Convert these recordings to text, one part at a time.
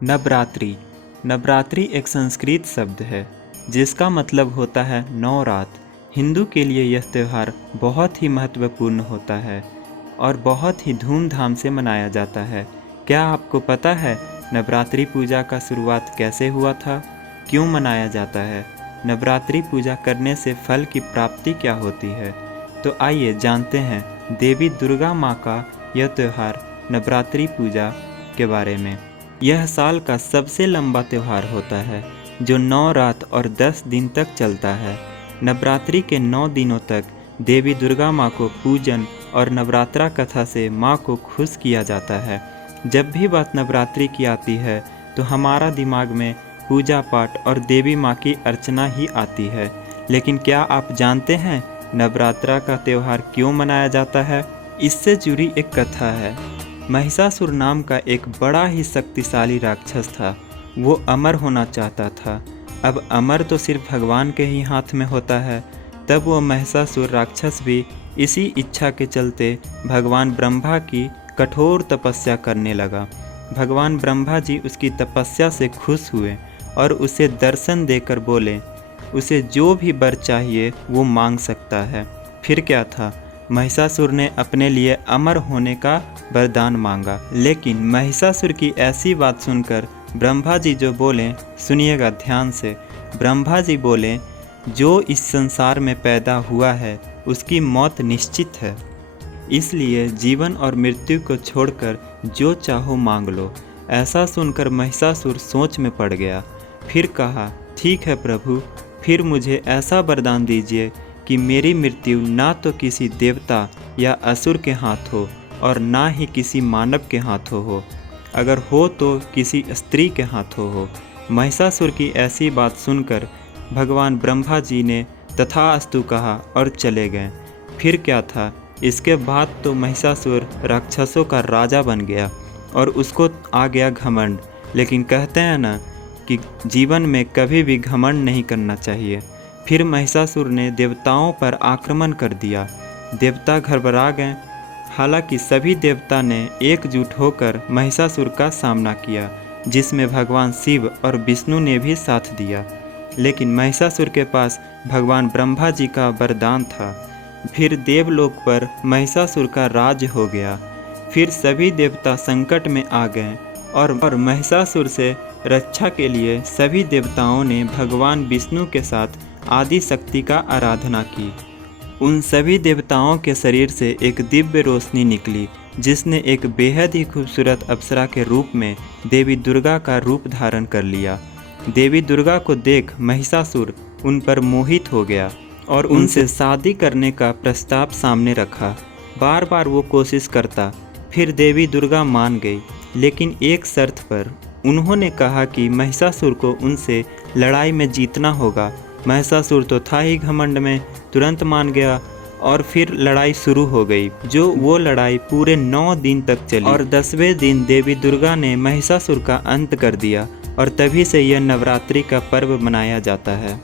नवरात्रि। नवरात्रि एक संस्कृत शब्द है जिसका मतलब होता है 9 रात। हिंदू के लिए यह त्यौहार बहुत ही महत्वपूर्ण होता है और बहुत ही धूमधाम से मनाया जाता है। क्या आपको पता है नवरात्रि पूजा का शुरुआत कैसे हुआ था? क्यों मनाया जाता है? नवरात्रि पूजा करने से फल की प्राप्ति क्या होती है? तो आइए जानते हैं देवी दुर्गा माँ का यह त्यौहार नवरात्रि पूजा के बारे में। यह साल का सबसे लंबा त्यौहार होता है जो 9 रात और 10 दिन तक चलता है। नवरात्रि के 9 दिनों तक देवी दुर्गा माँ को पूजन और नवरात्रा कथा से माँ को खुश किया जाता है। जब भी बात नवरात्रि की आती है तो हमारा दिमाग में पूजा पाठ और देवी माँ की अर्चना ही आती है। लेकिन क्या आप जानते हैं नवरात्रा का त्यौहार क्यों मनाया जाता है? इससे जुड़ी एक कथा है। महिषासुर नाम का एक बड़ा ही शक्तिशाली राक्षस था। वो अमर होना चाहता था। अब अमर तो सिर्फ भगवान के ही हाथ में होता है। तब वो महिषासुर राक्षस भी इसी इच्छा के चलते भगवान ब्रह्मा की कठोर तपस्या करने लगा। भगवान ब्रह्मा जी उसकी तपस्या से खुश हुए और उसे दर्शन देकर बोले उसे जो भी वर चाहिए वो मांग सकता है। फिर क्या था, महिषासुर ने अपने लिए अमर होने का वरदान मांगा। लेकिन महिषासुर की ऐसी बात सुनकर ब्रह्मा जी जो बोले, सुनिएगा ध्यान से। ब्रह्मा जी बोले जो इस संसार में पैदा हुआ है उसकी मौत निश्चित है, इसलिए जीवन और मृत्यु को छोड़कर जो चाहो मांग लो। ऐसा सुनकर महिषासुर सोच में पड़ गया। फिर कहा, ठीक है प्रभु, फिर मुझे ऐसा वरदान दीजिए कि मेरी मृत्यु ना तो किसी देवता या असुर के हाथ हो और ना ही किसी मानव के हाथों हो, अगर हो तो किसी स्त्री के हाथों हो। महिषासुर की ऐसी बात सुनकर भगवान ब्रह्मा जी ने तथास्तु कहा और चले गए। फिर क्या था, इसके बाद तो महिषासुर राक्षसों का राजा बन गया और उसको आ गया घमंड। लेकिन कहते हैं ना कि जीवन में कभी भी घमंड नहीं करना चाहिए। फिर महिषासुर ने देवताओं पर आक्रमण कर दिया। देवता घबरा गए। हालांकि सभी देवता ने एकजुट होकर महिषासुर का सामना किया, जिसमें भगवान शिव और विष्णु ने भी साथ दिया। लेकिन महिषासुर के पास भगवान ब्रह्मा जी का वरदान था। फिर देवलोक पर महिषासुर का राज हो गया। फिर सभी देवता संकट में आ गए और महिषासुर से रक्षा के लिए सभी देवताओं ने भगवान विष्णु के साथ आदि शक्ति का आराधना की। उन सभी देवताओं के शरीर से एक दिव्य रोशनी निकली जिसने एक बेहद ही खूबसूरत अप्सरा के रूप में देवी दुर्गा का रूप धारण कर लिया। देवी दुर्गा को देख महिषासुर उन पर मोहित हो गया और उनसे शादी करने का प्रस्ताव सामने रखा। बार बार वो कोशिश करता, फिर देवी दुर्गा मान गई, लेकिन एक शर्त पर। उन्होंने कहा कि महिषासुर को उनसे लड़ाई में जीतना होगा। महिषासुर तो था ही घमंड में, तुरंत मान गया और फिर लड़ाई शुरू हो गई। वो लड़ाई पूरे 9 दिन तक चली और 10वें दिन देवी दुर्गा ने महिषासुर का अंत कर दिया और तभी से यह नवरात्रि का पर्व मनाया जाता है।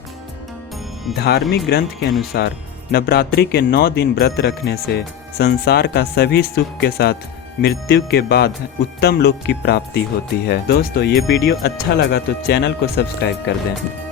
धार्मिक ग्रंथ के अनुसार नवरात्रि के 9 दिन व्रत रखने से संसार का सभी सुख के साथ मृत्यु के बाद उत्तम लोक की प्राप्ति होती है। दोस्तों, ये वीडियो अच्छा लगा तो चैनल को सब्सक्राइब कर दें।